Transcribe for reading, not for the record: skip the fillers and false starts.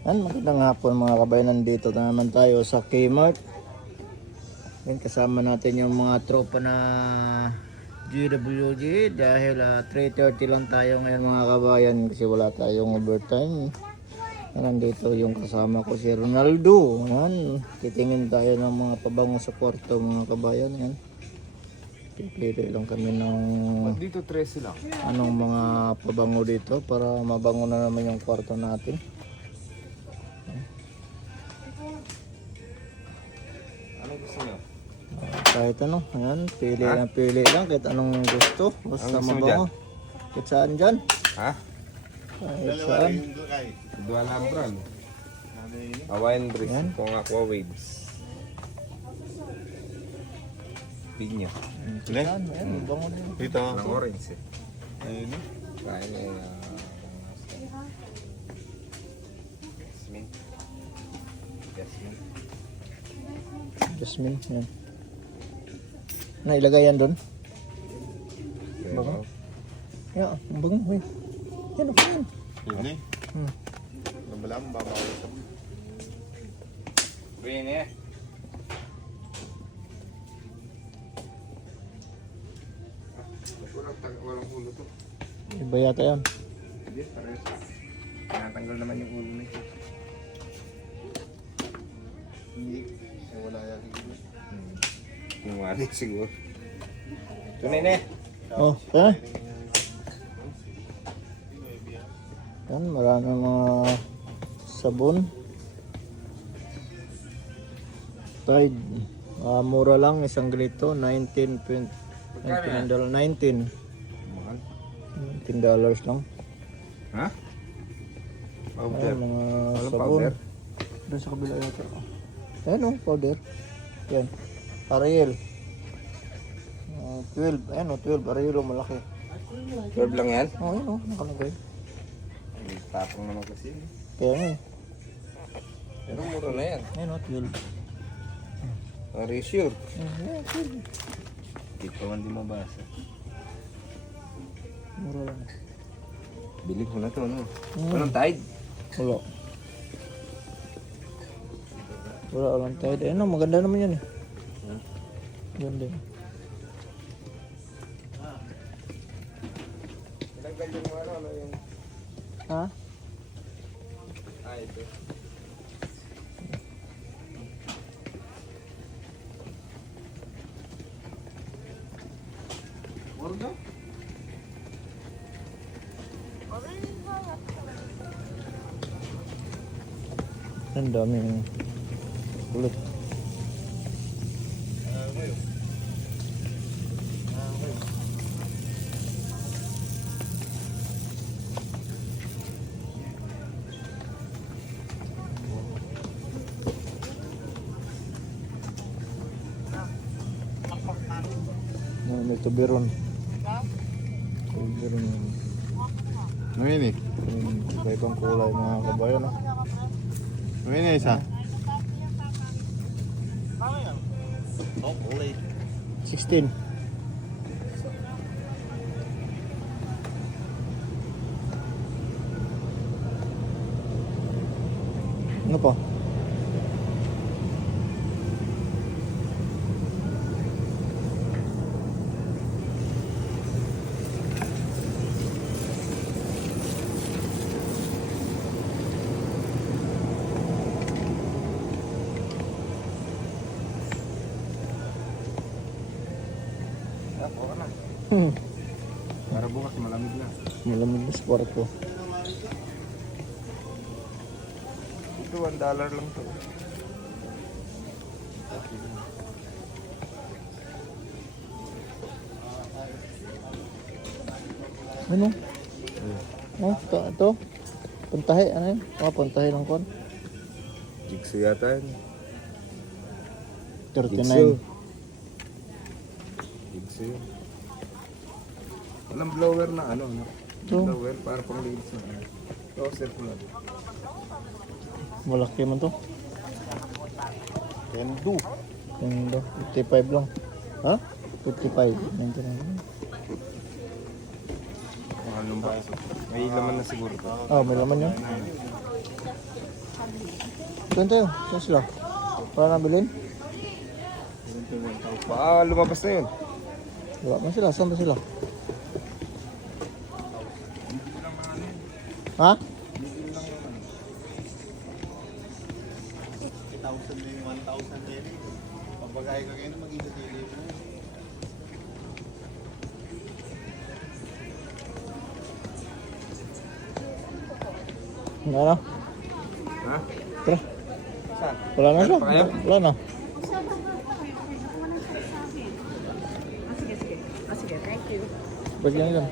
Magandang hapon mga kabayan, nandito na naman tayo sa Kmart. Yan, kasama natin yung mga tropa na GWG dahil 3:30 lang tayo ngayon mga kabayan kasi wala tayong overtime. Yan, nandito yung kasama ko si Ronaldo. Yan, titingin tayo ng mga pabangong suporto mga kabayan. Yan, pipili lang kami ng dito 13 lang. anong mga pabango dito para mabango na naman yung kwarto natin. Ano gusto nyo? Kahit ano, ayan, pili lang kahit anong gusto, basta Anong gusto mo mabango. Kahit saan dyan, Ha? kahit saan. Dua labran. Hawaiian breeze. Yan. Kung aqua waves. Pinya. Saan, ayan, mabango din. Dito. Ang orange eh. Ayun. Kaya niya Jasmine. Jasmine. Jasmine, yan. Nailagay yan doon. Baka? Yeah, ang bango, eh. Yan, okay yan. Yun eh. Hmm. Namalam, babawal ka. Green eh. Walang ulo to. Iba yata yan. Hindi, parehas. Tinatanggal naman yung ulo nito. Hindi. Wala yan. Yung wali siguro. Tunay na eh. Oh, kaya. Yan, maraming mga sabon. Tide. Mura lang, isang ganito, $19. Mahal. $19 lang. Ha? Powder. Ayan, mga Walang sabon. powder? Doon sa kabila yata. Ayan o, powder. Yan. Ariel. 12. Ayan o, 12. Ariel o, malaki. 12 lang yan? Oh, ayan o, nakalagay. Tapong naman kasi. Kaya nga eh. Pero mura na yan. Ayan o, 12. Are you sure? Ayan, 12. Hindi pa man di mabasa. Mura lang. Bili ko na to, no? Hmm. Walang tide? Wala. Wala lang tayo. Ayan o, maganda naman yan eh. Ganda eh. Ilagay yung ano yung... Ha? Ito. Orga? Ang daming kulit. May tubiron. Tubiron. Ngayon eh. Iba-ibang kulay mga kabayan. No? Ngayon eh isa. 16. Ano pa? Okay na. Hmm. Para bukas malamig na. Malamig na sa kwarto. Ito $1 lang to. Ano? Oh, ito. Puntahe, ano yun? Puntahe lang kon. Jigsaw yata yun. 39. Jigsaw yun. Walang blower na ano, no? Ito. Blower para pang leads na ano. Toaster ko lang. Malaki man to. Kendo. Yung 55 lang. Ha? 55. 99. Anong baso? May laman na siguro to. Oh, may laman yun. Doon tayo. Saan sila? Para nabilin? Lumabas na yun. Wala man sila. Saan ba sila? Ha? 1,000 din, 1,000 din. Pagpagay ka ngayon, mag-isa tili mo. Ano? Ha? Tara. Saan? Wala na siya. Ano pa kayo? Wala na. Sige, sige. Sige, thank you. Bagyan lang.